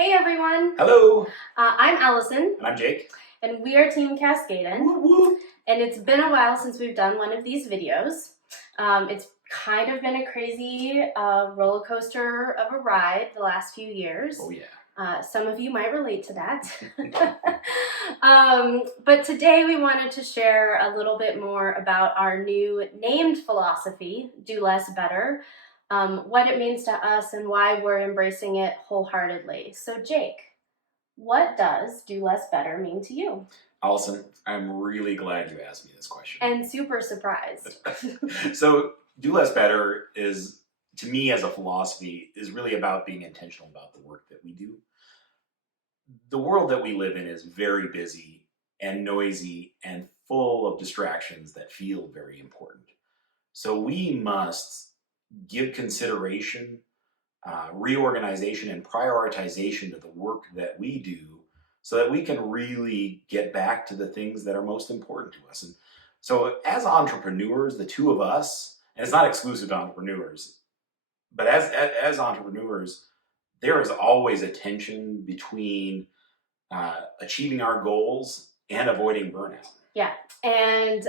Hey everyone! Hello! I'm Alyson. And I'm Jake. And we are Team Cascadin. Woo woo. And it's been a while since we've done one of these videos. It's kind of been a crazy roller coaster of a ride the last few years. Oh yeah. Some of you might relate to that. But today we wanted to share a little bit more about our new named philosophy, Do Less Better, what it means to us and why we're embracing it wholeheartedly. So Jake, what does Do Less Better mean to you? Alyson, I'm really glad you asked me this question. And super surprised. So Do Less Better is, to me as a philosophy, is really about being intentional about the work that we do. The world that we live in is very busy and noisy and full of distractions that feel very important. So we must give consideration, reorganization, and prioritization to the work that we do so that we can really get back to the things that are most important to us. And so as entrepreneurs, the two of us, and it's not exclusive to entrepreneurs, but as entrepreneurs, there is always a tension between achieving our goals and avoiding burnout. Yeah, and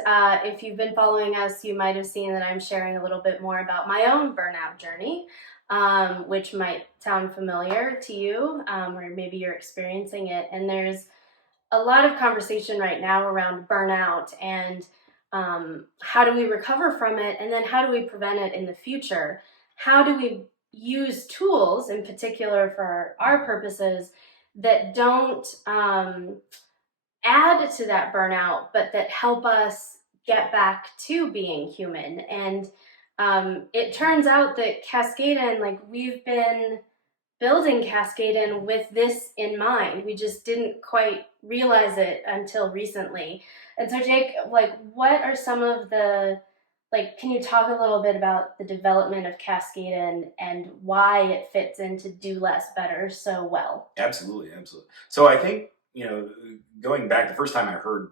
if you've been following us, you might have seen that I'm sharing a little bit more about my own burnout journey, which might sound familiar to you, or maybe you're experiencing it. And there's a lot of conversation right now around burnout and how do we recover from it, and then how do we prevent it in the future? How do we use tools, in particular for our purposes, that don't add to that burnout, but that help us get back to being human? And it turns out that Cascadin, we've been building Cascadin with this in mind. We just didn't quite realize it until recently. And so Jake, what are some of the, can you talk a little bit about the development of Cascadin and why it fits into Do Less Better so well? Absolutely, absolutely. So I think, going back, the first time I heard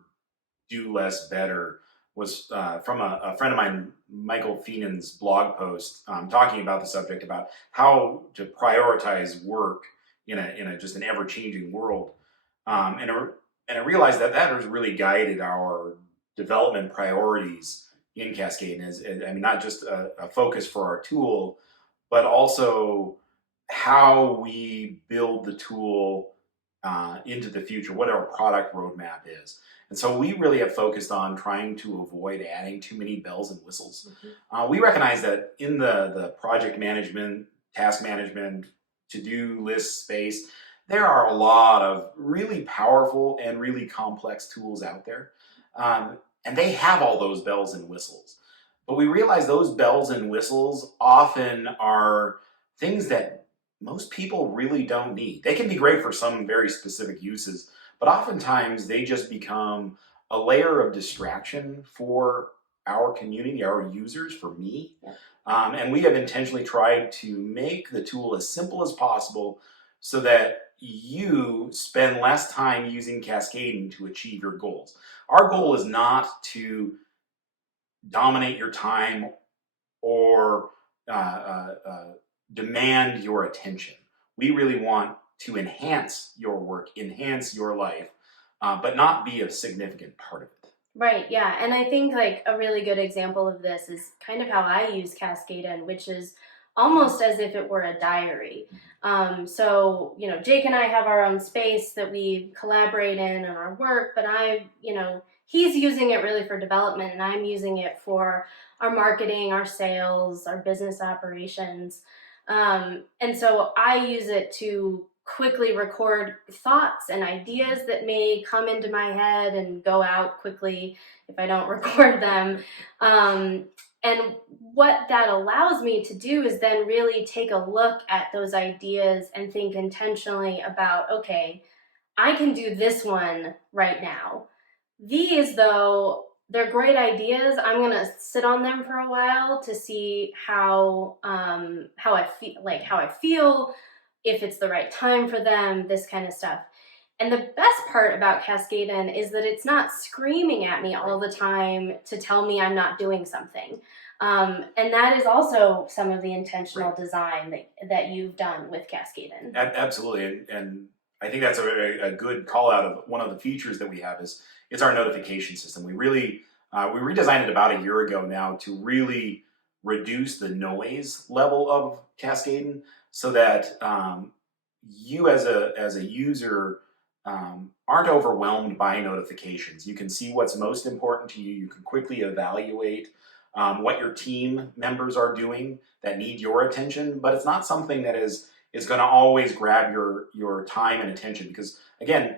Do Less Better was from a friend of mine, Michael Feenan's blog post, talking about the subject, about how to prioritize work in just an ever-changing world. And I realized that has really guided our development priorities in Cascading. I mean, not just a focus for our tool, but also how we build the tool into the future, what our product roadmap is. And so we really have focused on trying to avoid adding too many bells and whistles. Mm-hmm. We recognize that in the project management, task management, to-do list space, there are a lot of really powerful and really complex tools out there. And they have all those bells and whistles. But we realize those bells and whistles often are things that most people really don't need. They can be great for some very specific uses, but oftentimes they just become a layer of distraction for our community, our users, for me. Yeah. And we have intentionally tried to make the tool as simple as possible so that you spend less time using Cascading to achieve your goals. Our goal is not to dominate your time or demand your attention. We really want to enhance your work, enhance your life, but not be a significant part of it. Right, yeah. And I think a really good example of this is kind of how I use Cascadin, which is almost as if it were a diary. So, Jake and I have our own space that we collaborate in our work, but he's using it really for development, and I'm using it for our marketing, our sales, our business operations. And so I use it to quickly record thoughts and ideas that may come into my head and go out quickly if I don't record them. And what that allows me to do is then really take a look at those ideas and think intentionally about, okay, I can do this one right now. These, though, they're great ideas. I'm going to sit on them for a while to see how I feel, if it's the right time for them, this kind of stuff. And the best part about Cascadin is that it's not screaming at me all the time to tell me I'm not doing something. And that is also some of the intentional design that you've done with Cascadin. Absolutely, and I think that's a good call out of one of the features that we have is it's our notification system. We really we redesigned it about a year ago now to really reduce the noise level of Cascading, so that you as a user aren't overwhelmed by notifications. You can see what's most important to you. You can quickly evaluate what your team members are doing that need your attention, but it's not something that is going to always grab your time and attention, because again,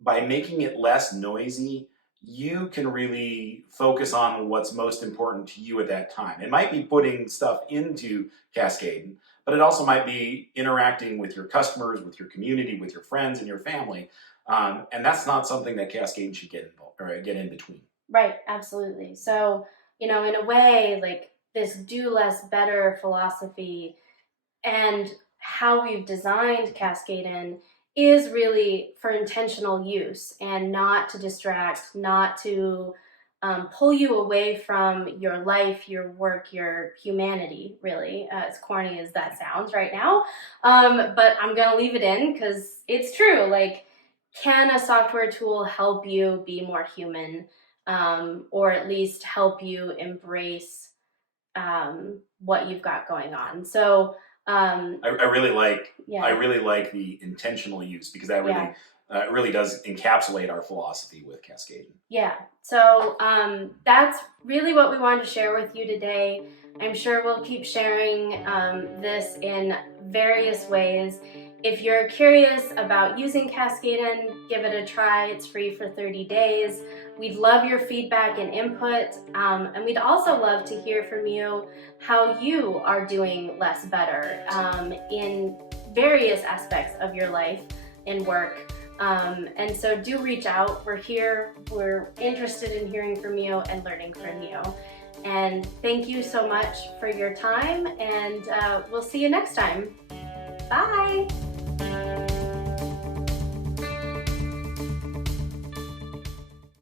by making it less noisy, you can really focus on what's most important to you at that time. It might be putting stuff into Cascade, but it also might be interacting with your customers, with your community, with your friends and your family. And that's not something that Cascade should get involved or get in between. Right, absolutely. So, in a way, like this do less better philosophy and how we've designed Cascadin is really for intentional use and not to distract, not to pull you away from your life, your work, your humanity, really, as corny as that sounds right now. But I'm going to leave it in because it's true. Like, can a software tool help you be more human, or at least help you embrace what you've got going on? So I really like yeah. I really like the intentional use, because that really does encapsulate our philosophy with Cascading. Yeah. So that's really what we wanted to share with you today. I'm sure we'll keep sharing this in various ways. If you're curious about using Cascadin, give it a try. It's free for 30 days. We'd love your feedback and input, and we'd also love to hear from you how you are doing less better in various aspects of your life and work. And so do reach out. We're here. We're interested in hearing from you and learning from you. And thank you so much for your time, and we'll see you next time. Bye.